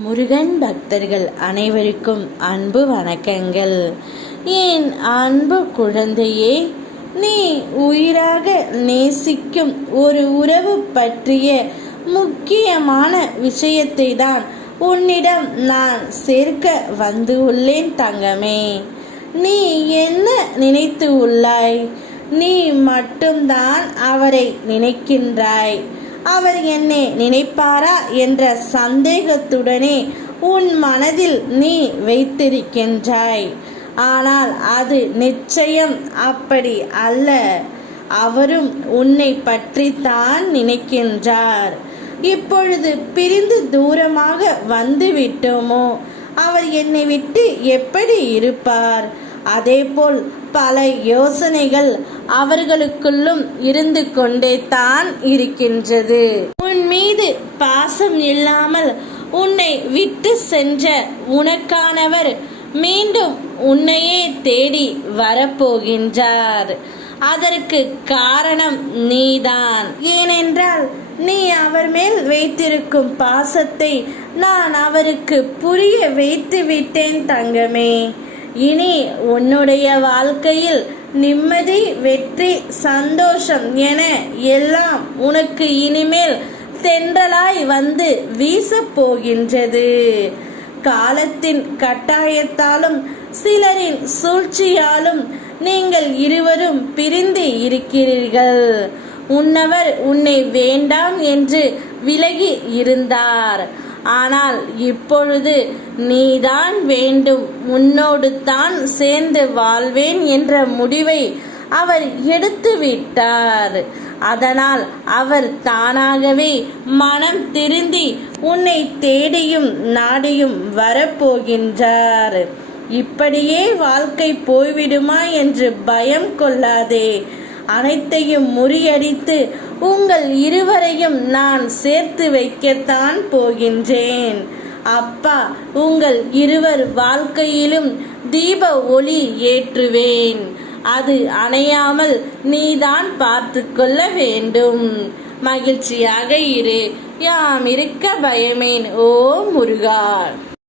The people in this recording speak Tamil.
முருகன் பக்தர்கள் அனைவருக்கும் அன்பு வணக்கங்கள். என் அன்பு குழந்தையே, நீ உயிராக நேசிக்கும் ஒரு உறவு பற்றிய முக்கியமான விஷயத்தை தான் உன்னிடம் நான் சேர்க்க வந்து உள்ளேன் தங்கமே. நீ என்ன நினைத்து உள்ளாய்? நீ மட்டும்தான் அவரை நினைக்கின்றாய். அவர் என்னை நினைப்பாரா என்ற சந்தேகத்துடனே உன் மனதில் நீ வைத்திருக்கின்றாய். ஆனால் அது நிச்சயம் அப்படி அல்ல. அவரும் உன்னை பற்றித்தான் நினைக்கின்றார். இப்பொழுது பிரிந்து தூரமாக வந்து விட்டோமோ, அவர் என்னை விட்டு எப்படி இருப்பார்? அதேபோல் பல யோசனைகள் அவர்களுக்குள்ளும் இருந்து கொண்டே தான் இருக்கின்றது. உன் மீது பாசம் இல்லாமல் உன்னை விட்டு சென்ற உனக்கானவர் மீண்டும் உன்னையே தேடி வரப்போகின்றார். அதற்கு காரணம் நீதான். ஏனென்றால் நீ அவர் மேல் வைத்திருக்கும் பாசத்தை நான் அவருக்கு புரிய வைத்து விட்டேன் தங்கமே. இனி உன்னுடைய வாழ்க்கையில் நிம்மதி, வெற்றி, சந்தோஷம் என எல்லாம் உனக்கு இனிமேல் தென்றலாய் வந்து வீசப் போகின்றது. காலத்தின் கட்டாயத்தாலும் சிலரின் சூழ்ச்சியாலும் நீங்கள் இருவரும் பிரிந்து இருக்கிறீர்கள். உன்னவர் உன்னை வேண்டாம் என்று விலகி இருந்தார். ஆனால் இப்பொழுது நீதான் வேண்டும், உன்னோடு தான் சேர்ந்து வாழ்வேன் என்ற முடிவை அவர் எடுத்து விட்டார். அதனால் அவர் தானாகவே மனம் திருந்தி உன்னை தேடியும் நாடியும் வரப்போகின்றார். இப்படியே வாழ்க்கை போய்விடுமா என்று பயம் கொள்ளாதே. அனைத்தையும் முறியடித்து உங்கள் இருவரையும் நான் சேர்த்து வைக்கத்தான் போகின்றேன். அப்பா, உங்கள் இருவர் வாழ்க்கையிலும் தீப ஒளி ஏற்றுவேன். அது அணையாமல் நீதான் பார்த்து கொள்ள வேண்டும். மகிழ்ச்சியாக இரு. யாம் இருக்க பயமேன். ஓ முருகா.